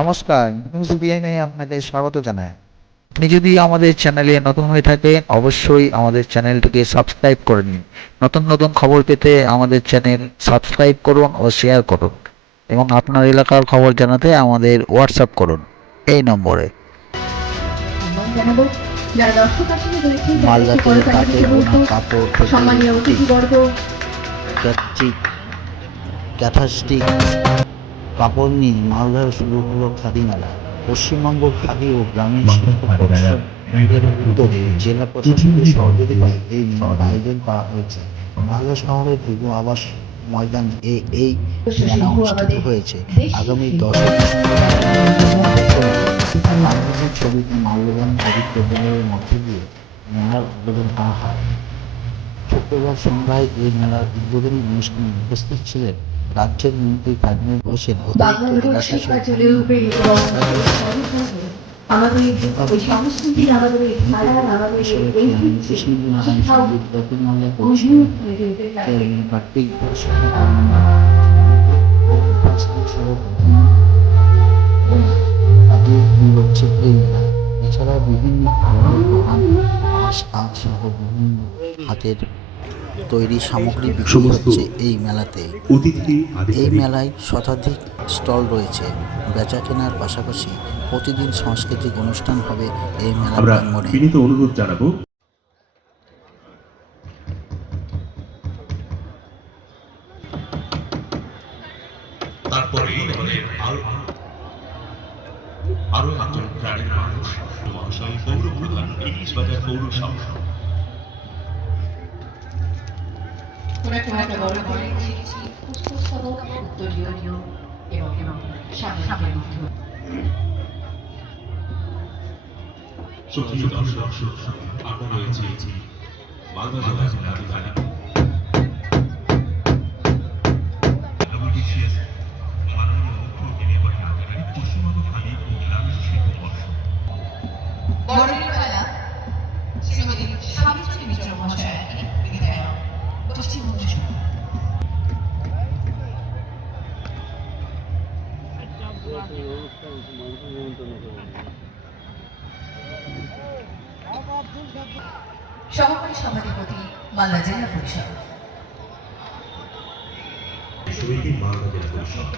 নমস্কার, নিউজ বিআইনে আপনাদের স্বাগত জানাই। আপনি যদি আমাদের চ্যানেলে নতুন হয়ে থাকেন, অবশ্যই আমাদের চ্যানেলটিকে সাবস্ক্রাইব করে নিন। নতুন নতুন খবর পেতে আমাদের চ্যানেল সাবস্ক্রাইব করুন ও শেয়ার করুন এবং আপনার এলাকার খবর জানাতে আমাদের হোয়াটসঅ্যাপ করুন এই নম্বরে। মালদাতে তাঁতে বোনা কাপড় থেকে ক্যাথাস্টিক কাপড় নিয়ে মালদায় শুরু হলো খাদি মেলা। পশ্চিমবঙ্গ খাদি ও গ্রামীণ শিল্প পরিষদের উদ্যোগে জেলা প্রশাসনের সহযোগিতায় এই মেলার আয়োজন করা হয়েছে। মালদা শহরের যুব আবাস ময়দান এই মেলা অনুষ্ঠিত হয়েছে। আগামী 10 গান্ধীজির ছবিতে মাল্যদান পবিত্র প্রদানের মধ্য দিয়ে মেলার উদ্বোধন করা হয়। শুক্রবার সন্ধ্যায় এই মেলার উদ্বোধনী অনুষ্ঠানে উপস্থিত ছিলেন রাজ্যের মন্ত্রী কাজী হোসেন, এছাড়া বিভিন্ন হাতের তৈরি সামগ্রী বিক্রি হচ্ছে এই মেলাতে। এই মেলায় শতাধিক স্টল রয়েছে। বেচা কেনার পাশাপাশি প্রতিদিন সাংস্কৃতিক অনুষ্ঠান হবে এই মেলা প্রাঙ্গণে। বিনীত অনুরোধ জানাবো তারপরেই আমাদের আরো একজন প্রাণের মানুষ মহাশয় পৌর প্রধান ইংলিশ বাজার পৌরসভা আমরা রয়েছে মালদা জেলার রাজধানী সহকারী সভাধিপতি মালদা জেলা পরিষদ। মালদা জেলা পরিষদ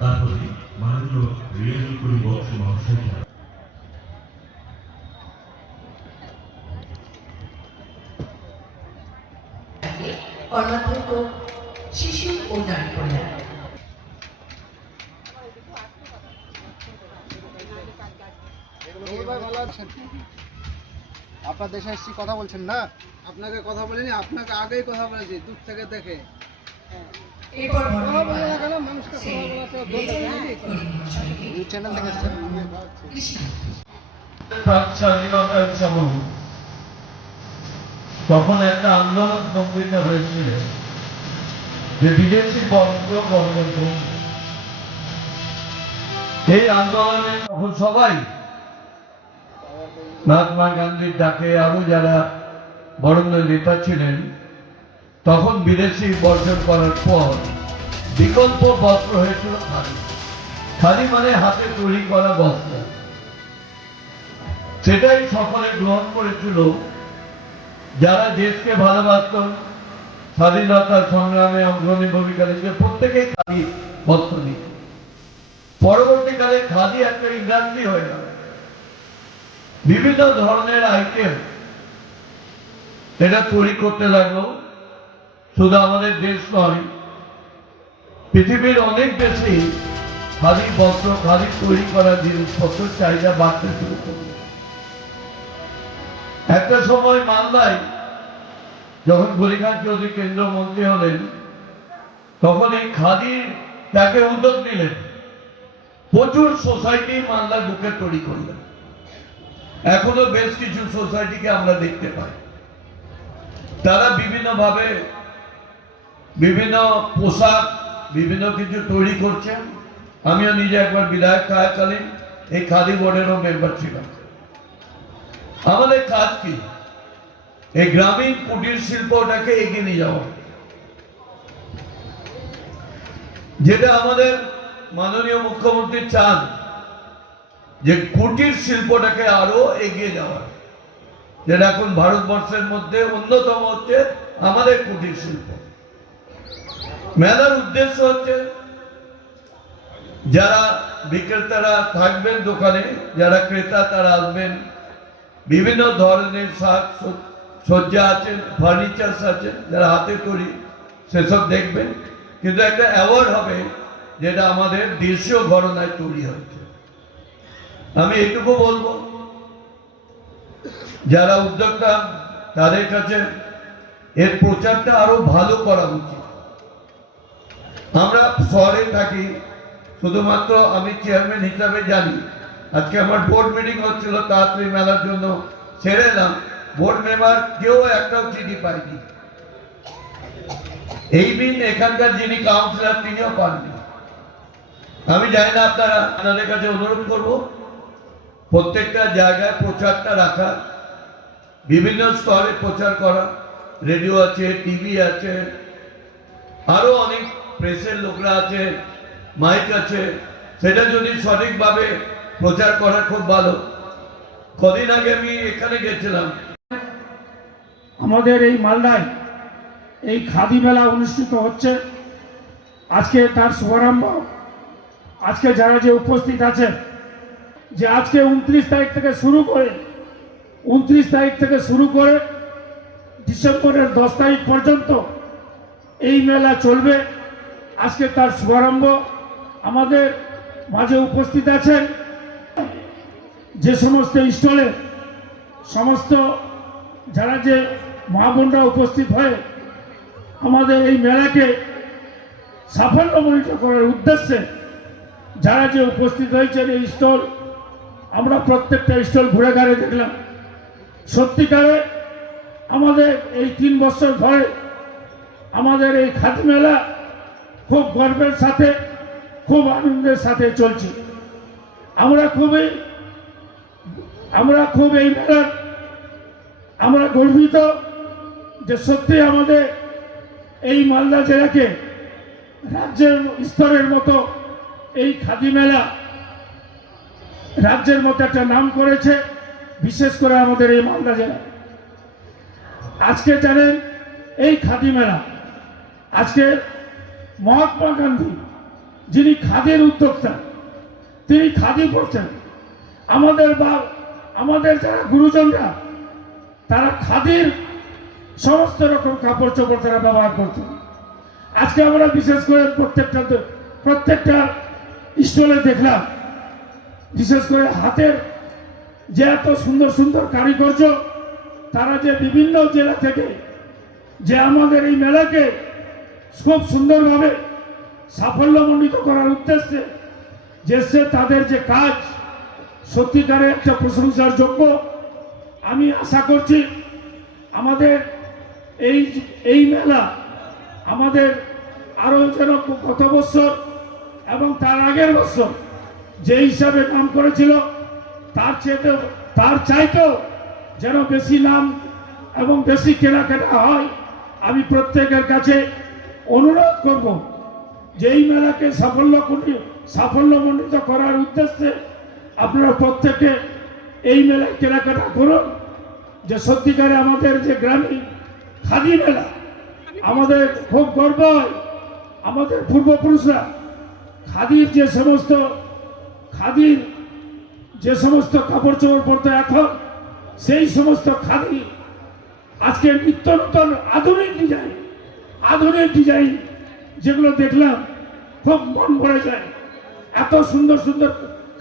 তারপরে মাননীয় রিয়াজুল করিম বক্স মহাশয় কর্মাধ্যক্ষ শিশু ও নারী কল্যাণ। আপনার দেশে এসেছি কথা বলছেন না, আপনাকে কথা বলিনি, আপনাকে আগেই কথা বলেছি দূর থেকে দেখে। চ্যানেল থেকে তখন একটা আন্দোলন সংগঠিত হয়েছিল যে বিদেশি বস্ত্র বন্ধ। এই আন্দোলনে তখন সবাই মহাত্মা গান্ধীর ডাকে আরো যারা বরেণ্য নেতা ছিলেন, তখন বিদেশি বর্জন করার পর বিকল্প বস্ত্র হয়েছিল খাদি। খাদি মানে হাতে তৈরি করা বস্ত্র। সেটাই সকলে গ্রহণ করেছিল। যারা দেশকে ভালোবাসত, স্বাধীনতার সংগ্রামে অগ্রণী ভূমিকা নিচ্ছে, প্রত্যেকেই খাদি বস্ত্র নিত। পরবর্তীকালে খাদি একটা ইন্ডাস্ট্রি হয়ে গেল। বিভিন্ন ধরনের আইটেম এটা তৈরি করতে লাগলো। শুধু আমাদের দেশ নয়, পৃথিবীর অনেক দেশেই খাদি বস্ত্র, খাদি তৈরি করা জিনিসপত্র চাহিদা বাড়তে শুরু করলো। একটা সময় মালদায় যখন গরিখান চৌধুরী কেন্দ্রমন্ত্রী হলেন, তখন এই খাদির তাকে উদ্যোগ নিলেন। প্রচুর সোসাইটি মালদার বুকে তৈরি করলেন। এখনো বেশ কিছু সোসাইটিকে আমরা দেখতে পাই তারা বিভিন্নভাবে বিভিন্ন পোশাক বিভিন্ন কিছু তৈরি করছেন। আমিও নিজে একবার বিধায়ক থাকাকালীন এই খাদি বোর্ডেরও মেম্বার ছিলাম। আমাদের কাজ কি? এই গ্রামীণ কুটির শিল্পটাকে এগিয়ে নিয়ে যাওয়া, যেটা আমাদের মাননীয় মুখ্যমন্ত্রী চান যে কুটির শিল্পটাকে আরো এগিয়ে যাওয়া, যেটা এখন ভারতবর্ষের মধ্যে অন্যতম হচ্ছে আমাদের কুটির শিল্প। মেলার উদ্দেশ্য হচ্ছে যারা বিক্রেতারা থাকবেন দোকানে, যারা ক্রেতা তারা আসবেন, বিভিন্ন ধরনের শাক সজ্জা আছেন, ফার্নিচার্স আছেন, যারা হাতে তৈরি সেসব দেখবেন। কিন্তু একটা অ্যাওয়ার্ড হবে যেটা আমাদের দেশীয় ঘরানায় তৈরি হচ্ছে। আমি এটুকু বলবো যারা উদ্যোক্তা তাদের কাছে এর প্রচারটা আরো ভালো করা উচিত। আমরা শহরে থাকি, শুধুমাত্র আমি চেয়ারম্যান হিসাবে জানি। আজকে আমার বোর্ড মিটিং হচ্ছিল, তাড়াতাড়ি মেলার জন্য ছেড়ে এলাম। বোর্ড মেম্বার কেউ একটাও চিঠি পায়নি। এই দিন এখানকার যিনি কাউন্সিলর তিনিও পাননি। আমি জানি না, আপনাদের কাছে অনুরোধ করব প্রত্যেকটা জায়গায় প্রচারটা রাখা, বিভিন্ন স্তরে প্রচার করা। রেডিও আছে, টিভি আছে, আরো অনেক প্রেসের লোকরা আছে, মাইক আছে, সেটা যদি সঠিকভাবে প্রচার করা খুব ভালো। কদিন আগে আমি এখানে গেছিলাম, আমাদের এই মালদায় এই খাদি মেলা অনুষ্ঠিত হচ্ছে। আজকে তার শুভারম্ভ, আজকে যারা যে উপস্থিত আছেন, যে আজকে 29 তারিখ থেকে শুরু করে ডিসেম্বরের 10 তারিখ পর্যন্ত এই মেলা চলবে। আজকে তার শুভারম্ভ। আমাদের মাঝে উপস্থিত আছেন যে সমস্ত স্টলে সমস্ত যারা যে মা বোনরা উপস্থিত হয়ে আমাদের এই মেলাকে সাফল্যমণ্ডিত করার উদ্দেশ্যে যারা যে উপস্থিত হয়েছেন, এই স্টল আমরা প্রত্যেকটা স্টল ঘুরে ঘুরে দেখলাম। সত্যিকারে আমাদের এই 3 বছর ধরে আমাদের এই খাদি মেলা খুব গর্বের সাথে, খুব আনন্দের সাথে চলছে। আমরা খুব এই মেলার আমরা গর্বিত যে সত্যি আমাদের এই মালদা জেলাকে রাজ্যের স্তরের মতো এই খাদি মেলা রাজ্যের মতো একটা নাম করেছে, বিশেষ করে আমাদের এই মালদা জেলা। আজকে জানেন এই খাদি মেলা, আজকে মহাত্মা গান্ধী যিনি খাদির উদ্যোক্তা, তিনি খাদি করছেন। আমাদের যারা গুরুজনরা তারা খাদির সমস্ত রকম কাপড় চোপড় তারা ব্যবহার করছেন। আজকে আমরা বিশেষ করে প্রত্যেকটা স্টলে দেখলাম, বিশেষ করে হাতের যে এত সুন্দর সুন্দর কারিগর্য, তারা যে বিভিন্ন জেলা থেকে যে আমাদের এই মেলাকে খুব সুন্দরভাবে সাফল্যমণ্ডিত করার উদ্দেশ্যে যে তাদের যে কাজ সত্যিকারে একটা প্রশংসার যোগ্য। আমি আশা করছি আমাদের এই মেলা আমাদের আরো যেন গত বছর এবং তার আগের বছর যে হিসাবে নাম করেছিল তার চাইতেও যেন বেশি নাম এবং বেশি কেনাকাটা হয়। আমি প্রত্যেকের কাছে অনুরোধ করব যে এই মেলাকে সাফল্যমণ্ডিত করার উদ্দেশ্যে আপনারা প্রত্যেকে এই মেলায় কেনাকাটা করুন। যে সত্যিকারে আমাদের যে গ্রামীণ খাদি মেলা, আমাদের খুব গর্ব হয়। আমাদের পূর্বপুরুষরা খাদির যে সমস্ত কাপড় চোপড় পরতো, এখন সেই সমস্ত খাদি আজকে নিত্য নতুন আধুনিক ডিজাইন যেগুলো দেখলাম খুব মন ভরে যায়। এত সুন্দর সুন্দর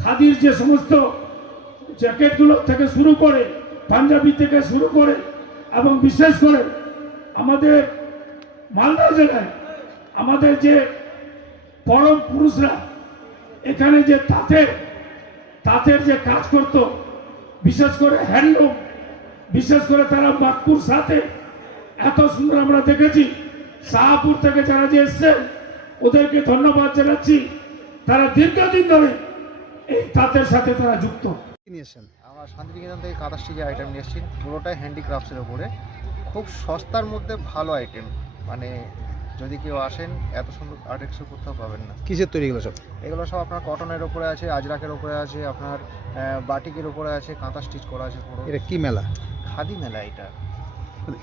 খাদির যে সমস্ত জ্যাকেটগুলো থেকে শুরু করে, পাঞ্জাবি থেকে শুরু করে, এবং বিশেষ করে আমাদের মালদা জেলায় আমাদের যে পরম পুরুষরা এখানে যে তাঁতের যে কাজ করত, বিশেষ করে হ্যান্ডলুম, বিশেষ করে তারা বাঁকপুর সাথে এত সুন্দর আমরা দেখেছি। শাহপুর থেকে যারা যে এসছেন ওদেরকে ধন্যবাদ জানাচ্ছি, তারা দীর্ঘদিন ধরে এই তাঁতের সাথে তারা যুক্ত। কি নিয়ে এসেছেন? আমরা শান্তিনিকেতন থেকে কাঁথা স্টিচের আইটেম নিয়ে এসেছি, পুরোটাই হ্যান্ডিক্রাফটসের উপরে, খুব সস্তার মধ্যে ভালো আইটেম। মানে যদি কেউ আসেন এত সুন্দর আর্টিক্সও কোথাও পাবেন না। কিসের তৈরি এগুলো সব? এগুলো সব আপনার কটনের উপরে আছে, আজরাকের উপরে আছে, আপনার বাটিকের উপরে আছে, কাঁথা স্টিচ করা আছে পুরো। এটা কি মেলা? খাদি মেলা এটা।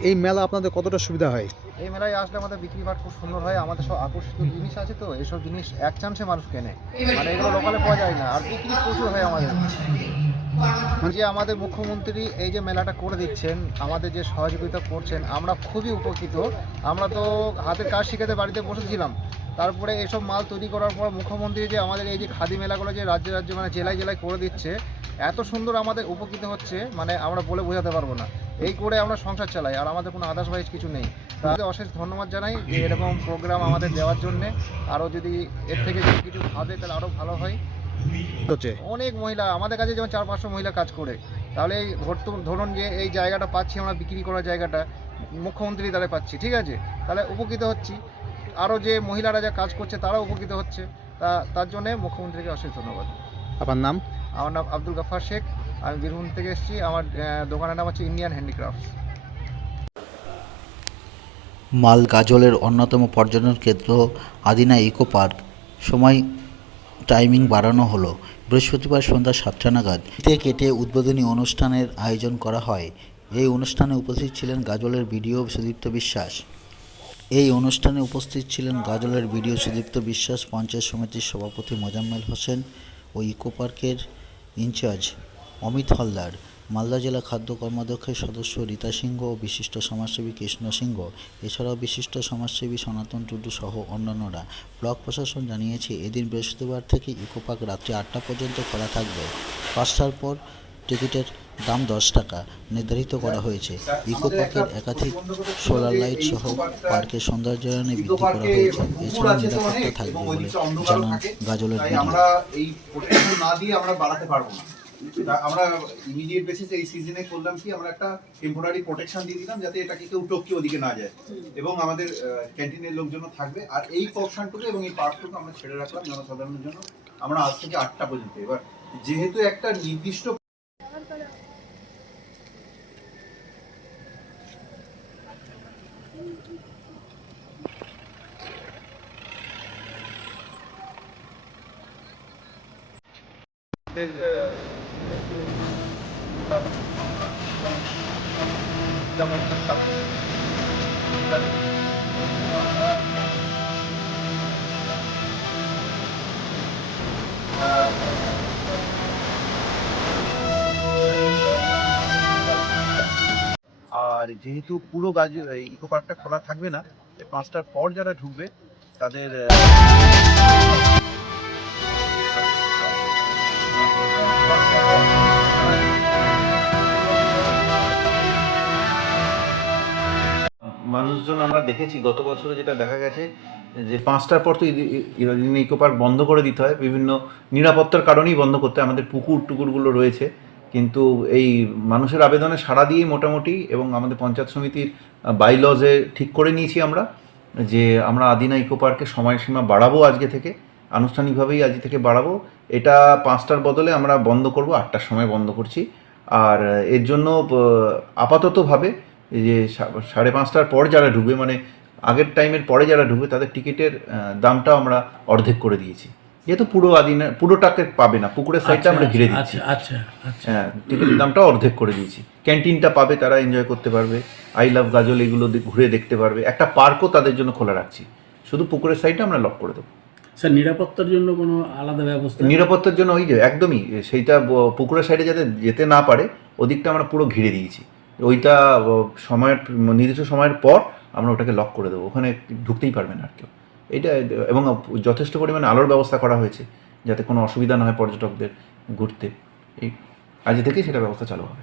এই মেলা আপনাদের কতটা সুবিধা হয়? এই মেলায় আসলে আমাদের বিক্রি বাট খুব সুন্দর হয়, আমাদের সব আকর্ষিত জিনিস আছে, তো এইসব জিনিস এক চান্সে মানুষ কেনে, মানে এগুলো লোকালে পাওয়া যায় না, আর বিক্রি প্রচুর হয় আমাদের। যে আমাদের মুখ্যমন্ত্রী এই যে মেলাটা করে দিচ্ছেন, আমাদের যে সহযোগিতা করছেন, আমরা খুবই উপকৃত। আমরা তো হাতের কাজ শিখাতে বাড়িতে বসেছিলাম, তারপরে এসব মাল তৈরি করার পর মুখ্যমন্ত্রী যে আমাদের এই যে খাদি মেলাগুলো যে রাজ্যে রাজ্যে মানে জেলায় জেলায় করে দিচ্ছে, এত সুন্দর আমাদের উপকৃত হচ্ছে, মানে আমরা বলে বোঝাতে পারবো না। এই করে আমরা সংসার চালাই, আর আমাদের কোনো আদার্সওয়াইজ কিছু নেই। তাদের অশেষ ধন্যবাদ জানাই যে এরকম প্রোগ্রাম আমাদের দেওয়ার জন্যে। আরও যদি এর থেকে যদি কিছু ভাবে তাহলে আরও ভালো হয়। হচ্ছে অনেক মহিলা আমাদের কাছে যেমন 400-500 মহিলা কাজ করে, তাহলে এই ধরুন যে এই জায়গাটা পাচ্ছি আমরা, বিক্রি করার জায়গাটা মুখ্যমন্ত্রী দ্বারা পাচ্ছি, ঠিক আছে, তাহলে উপকৃত হচ্ছি। আরও যে মহিলারা যা কাজ করছে তারাও উপকৃত হচ্ছে, তার জন্যে মুখ্যমন্ত্রীকে অশেষ ধন্যবাদ। আপনার নাম? আমার নাম আব্দুল গাফার শেখ, আমি বীরভূম থেকে এসেছি। আমার দোকানের নাম হচ্ছে ইন্ডিয়ান হ্যান্ডিক্রাফটস। মাল গাজলের অন্যতম পর্যটন কেন্দ্র আদিনা ইকো পার্ক। সময় টাইমিং বাড়ানো হলো। বৃহস্পতিবার সন্ধ্যা 7টা নাগাদ কেটে উদ্বোধনী অনুষ্ঠানের আয়োজন করা হয়। এই অনুষ্ঠানে উপস্থিত ছিলেন গাজলের বিডিও সুদীপ্ত বিশ্বাস। পঞ্চায়েত সমিতির সভাপতি মোজাম্মেল হোসেন ও ইকো পার্কের ইনচার্জ অমিত হালদার, মালদা জেলা খাদ্য কর্মাধ্যক্ষের সদস্য রীতা সিংহ ও বিশিষ্ট সমাজসেবী কৃষ্ণ সিংহ, এছাড়াও বিশিষ্ট সমাজসেবী সনাতন টুডু সহ অন্যান্যরা। ব্লক প্রশাসন জানিয়েছে, এদিন বৃহস্পতিবার থেকে ইকো পার্ক রাত্রি 8টা পর্যন্ত খোলা থাকবে। 5টার পর টিকিটের দাম 10 টাকা নির্ধারিত করা হয়েছে। ইকো পার্কের একাধিক সোলার লাইট সহ পার্কের সৌন্দর্যায়নে বৃদ্ধি করা হয়েছে। এছাড়া নিরাপত্তা থাকবে বলে জানান গাজলের আমরা এই প্রোটেকশন না দিয়ে আমরা বাড়াতে পারবো না। আমরা ইমিডিয়েট বেসিসে এই সিজনে করলাম কি, আমরা একটা টেম্পোরারি প্রোটেকশন দিয়ে দিলাম যাতে এটাকে কেউ টপকে ওদিকে না যায়, এবং আমাদের ক্যান্টিনের লোকজনও থাকবে। আর এই পোর্শনটুকু এবং এই পার্কটুকু আমরা ছেড়ে রাখলাম জনসাধারণের জন্য। আমরা আজ থেকে 8টা পর্যন্ত। এবার যেহেতু একটা নির্দিষ্ট আর যেহেতু পুরো ইকো পার্কটা খোলা থাকবে না, 5টার পর যারা ঢুকবে তাদের মানুষজন আমরা দেখেছি গত বছরে যেটা দেখা গেছে যে 5টার পর তো ইকো পার্ক বন্ধ করে দিতে হয়, বিভিন্ন নিরাপত্তার কারণেই বন্ধ করতে হয়। আমাদের পুকুর টুকুরগুলো রয়েছে, কিন্তু এই মানুষের আবেদনে সাড়া দিয়ে মোটামুটি, এবং আমাদের পঞ্চায়েত সমিতির বাইলজে ঠিক করে নিয়েছি আমরা যে আমরা আদিনা ইকো পার্কের সময়সীমা বাড়াবো, আজকে থেকে আনুষ্ঠানিকভাবেই আজ থেকে বাড়াবো। এটা 5টার বদলে আমরা বন্ধ করব, 8টার সময় বন্ধ করছি। আর এর জন্য আপাততভাবে যে 5:30টার পর যারা ঢুকবে, মানে আগের টাইমের পরে যারা ঢুকবে, তাদের টিকিটের দামটা আমরা অর্ধেক করে দিয়েছি। যেহেতু পুরোটাকে পাবে না, পুকুরের সাইডটা আমরা ঘিরে দিচ্ছি। হ্যাঁ, টিকিটের দামটা অর্ধেক করে দিয়েছি। ক্যান্টিনটা পাবে, তারা এনজয় করতে পারবে, আই লাভ গাজল এগুলো ঘুরে দেখতে পারবে। একটা পার্কও তাদের জন্য খোলা রাখছি, শুধু পুকুরের সাইডটা আমরা লক করে দেবো। স্যার, নিরাপত্তার জন্য কোনো আলাদা ব্যবস্থা? নিরাপত্তার জন্য ওই যে একদমই সেইটা পুকুরের সাইডে যাতে যেতে না পারে, ওদিকটা আমরা পুরো ঘিরে দিয়েছি। ওইটা নির্দিষ্ট সময়ের পর আমরা ওটাকে লক করে দেবো, ওখানে ঢুকতেই পারবে না আর কেউ। এইটা, এবং যথেষ্ট পরিমাণে আলোর ব্যবস্থা করা হয়েছে যাতে কোনো অসুবিধা না হয় পর্যটকদের ঘুরতে। এই আজ থেকেই সেটা ব্যবস্থা চালু হবে।